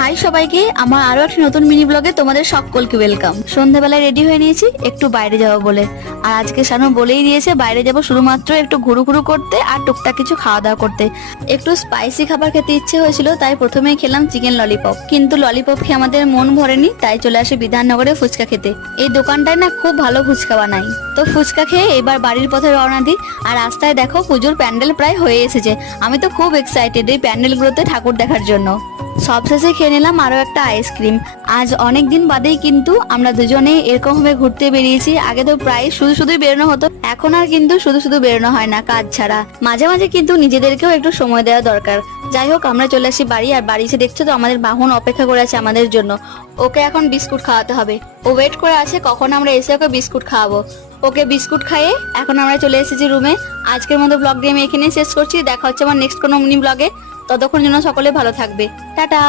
High সবাইকে, আমার আরো একটা নতুন মিনি ব্লগে তোমাদের সকলকে ওয়েলকাম। সন্ধ্যাবেলায় রেডি হয়ে নিয়েছি একটু বাইরে যাবো বলে। আর আজকে শানু বলেই দিয়েছে বাইরে যাব শুধুমাত্র একটু ঘুরু ঘুরু করতে আর টুকটাক কিছু খাওয়া দাওয়া করতে। একটু স্পাইসি খাবার খেতে ইচ্ছে হয়েছিল, তাই প্রথমেই খেলাম চিকেন ললিপপ। কিন্তু ললিপপ খেয়ে আমাদের মন ভরেনি, তাই চলে আসে বিধাননগরে ফুচকা খেতে। এই দোকানটায় না খুব ভালো ফুচকা বানাই। তো ফুচকা খেয়ে এবার বাড়ির পথে রওনা দিই। আর রাস্তায় দেখো পুজোর প্যান্ডেল প্রায় হয়ে এসেছে। আমি তো খুব এক্সাইটেড এই প্যান্ডেলগুলোতে ঠাকুর দেখার জন্য। সবশেষে খেয়ে নিলাম আরো একটা আইসক্রিম। আজ অনেক দিন বাদেই কিন্তু আমরা দুজনে এরকম ভাবে ঘুরতে বেরিয়েছি। আগে তো প্রায় শুধু শুধুই বেরোনো হতো, এখন আর কিন্তু শুধু শুধু বেরোনো হয় না কাজ ছাড়া। মাঝে মাঝে কিন্তু নিজেদেরকেও একটু সময় দেওয়া দরকার। যাই হোক, আমরা চলে আসি বাড়ি। আর বাড়ি এসে দেখছো তো আমাদের বাহন অপেক্ষা করে আছে আমাদের জন্য। ওকে এখন বিস্কুট খাওয়াতে হবে। ও ওয়েট করে আছে কখন আমরা এসে ওকে বিস্কুট খাওয়াবো। ওকে বিস্কুট খাইয়ে এখন আমরা চলে এসেছি রুমে। আজকের মতো ব্লগটি আমি এখানেই শেষ করছি। দেখা হচ্ছে আমার নেক্সট কোনো মিনি ব্লগে। ততক্ষণ জন্য সকলে ভালো থাকবে। টাটা।